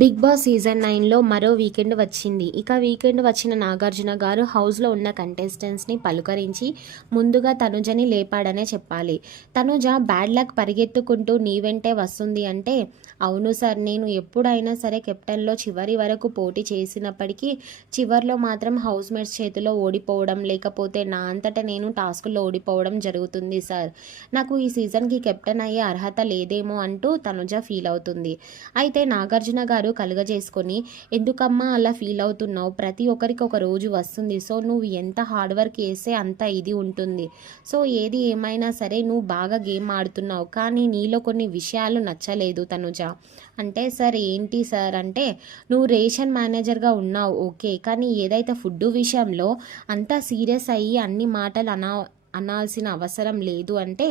Big boss season 9లో మరో weekend వచ్చింది. ఇక వీకెండ్ వచ్చిన నాగార్జున గారు హౌస్లో ఉన్న కంటెస్టెంట్స్ని పలుకరించి ముందుగా తనుజని లేపాడనే చెప్పాలి. తనుజ బ్యాడ్ లక్ పరిగెత్తుకుంటూ నీ వెంటే వస్తుంది అంటే, అవును సార్, నేను ఎప్పుడైనా సరే కెప్టెన్లో చివరి వరకు పోటీ చేసినప్పటికీ చివర్లో మాత్రం హౌస్ మేట్స్ చేతిలో ఓడిపోవడం, లేకపోతే నా అంతటా నేను టాస్కుల్లో ఓడిపోవడం జరుగుతుంది సార్. నాకు ఈ సీజన్కి కెప్టెన్ అయ్యే అర్హత లేదేమో అంటూ తనుజ ఫీల్ అవుతుంది. అయితే నాగార్జున గారు కలుగజేసుకొని, ఎందుకమ్మా అలా ఫీల్ అవుతున్నావు, ప్రతి ఒక్కరికి ఒక రోజు వస్తుంది, సో నువ్వు ఎంత హార్డ్ వర్క్ చేస్తే అంత ఇది ఉంటుంది, సో ఏది ఏమైనా సరే నువ్వు బాగా గేమ్ ఆడుతున్నావు, కానీ నీలో కొన్ని విషయాలు నచ్చలేదు తనుజ అంటే, సార్ ఏంటి సార్ అంటే, నువ్వు రేషన్ మేనేజర్గా ఉన్నావు ఓకే, కానీ ఏదైతే ఫుడ్ విషయంలో అంతా సీరియస్ అయ్యి అన్ని మాటలు అనాల్సిన అవసరం లేదు అంటే,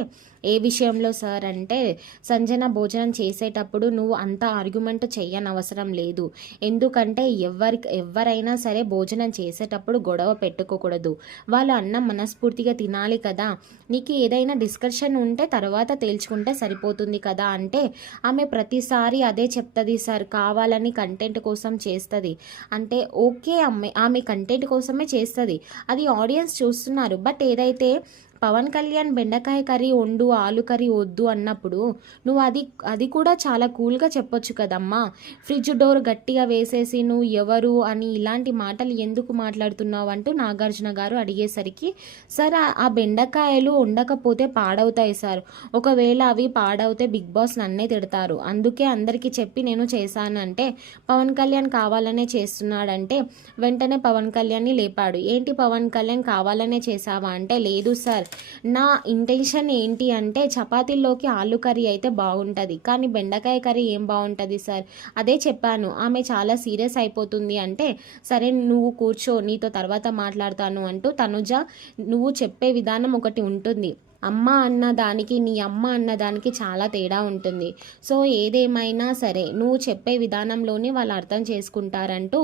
ఏ విషయంలో సార్ అంటే, సంజన భోజనం చేసేటప్పుడు నువ్వు అంత ఆర్గ్యుమెంట్ చెయ్యనవసరం లేదు, ఎందుకంటే ఎవరైనా సరే భోజనం చేసేటప్పుడు గొడవ పెట్టుకోకూడదు, వాళ్ళు అన్నం మనస్ఫూర్తిగా తినాలి కదా, నీకు ఏదైనా డిస్కషన్ ఉంటే తర్వాత తేల్చుకుంటే సరిపోతుంది కదా అంటే, ఆమె ప్రతిసారి అదే చెప్తుంది సార్, కావాలని కంటెంట్ కోసం చేస్తుంది అంటే, ఓకే ఆమె కంటెంట్ కోసమే చేస్తుంది, అది ఆడియన్స్ చూస్తున్నారు, బట్ ఏదైతే పవన్ కళ్యాణ్ బెండకాయ కర్రీ వండు, ఆలు కర్రీ వద్దు అన్నప్పుడు నువ్వు అది కూడా చాలా కూల్గా చెప్పొచ్చు కదమ్మా, ఫ్రిడ్జ్ డోర్ గట్టిగా వేసేసి నువ్వు ఎవరు అని ఇలాంటి మాటలు ఎందుకు మాట్లాడుతున్నావు అంటూ నాగార్జున గారు అడిగేసరికి, సార్ ఆ బెండకాయలు వండకపోతే పాడవుతాయి సార్, ఒకవేళ అవి పాడవుతే బిగ్ బాస్ నన్నే తిడతారు, అందుకే అందరికీ చెప్పి నేను చేశానంటే, పవన్ కళ్యాణ్ కావాలనే చేస్తున్నాడంటే వెంటనే పవన్ కళ్యాణ్ని లేపాడు. ఏంటి పవన్ కళ్యాణ్ కావాలనే చేసావా అంటే, లేదు సార్, నా ఇంటెన్షన్ ఏంటి అంటే చపాతీల్లోకి ఆలు కర్రీ అయితే బాగుంటుంది, కానీ బెండకాయ కర్రీ ఏం బాగుంటుంది సార్, అదే చెప్పాను, ఆమె చాలా సీరియస్ అయిపోతుంది అంటే, సరే నువ్వు కూర్చో నీతో తర్వాత మాట్లాడతాను అంటూ తనుజ, నువ్వు చెప్పే విధానం ఒకటి ఉంటుంది, అమ్మ అన్న దానికి నీ అమ్మ అన్న దానికి చాలా తేడా ఉంటుంది, సో ఏదేమైనా సరే నువ్వు చెప్పే విధానంలోనే వాళ్ళు అర్థం చేసుకుంటారంటూ,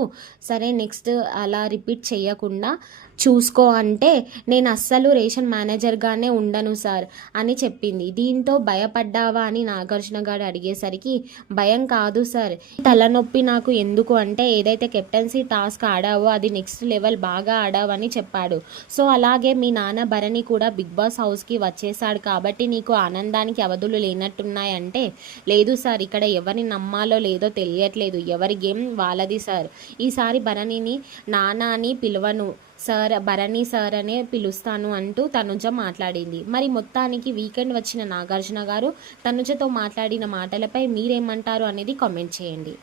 సరే నెక్స్ట్ అలా రిపీట్ చేయకుండా చూసుకో అంటే, నేను అస్సలు రేషన్ మేనేజర్గానే ఉండను సార్ అని చెప్పింది. దీంతో భయపడ్డావా అని నాగార్జున గారు అడిగేసరికి, భయం కాదు సార్, తలనొప్పి నాకు ఎందుకు అంటే, ఏదైతే కెప్టెన్సీ టాస్క్ ఆడావో అది నెక్స్ట్ లెవెల్ బాగా ఆడావని చెప్పాడు, సో అలాగే మీ నాన్న భరణి కూడా బిగ్ బాస్ హౌస్కి వచ్చేసాడు కాబట్టి నీకు ఆనందానికి అవధులు లేనట్టున్నాయంటే, లేదు సార్, ఇక్కడ ఎవరిని నమ్మాలో లేదో తెలియట్లేదు, ఎవరి గేమ్ వాళ్ళది సార్, ఈసారి భరణిని నాన్న అని పిలవను సార్, భరణి సార్ అనే పిలుస్తాను అంటూ తనుజ మాట్లాడింది. మరి మొత్తానికి వీకెండ్ వచ్చిన నాగార్జున గారు తనుజతో మాట్లాడిన మాటలపై మీరేమంటారు అనేది కామెంట్ చేయండి.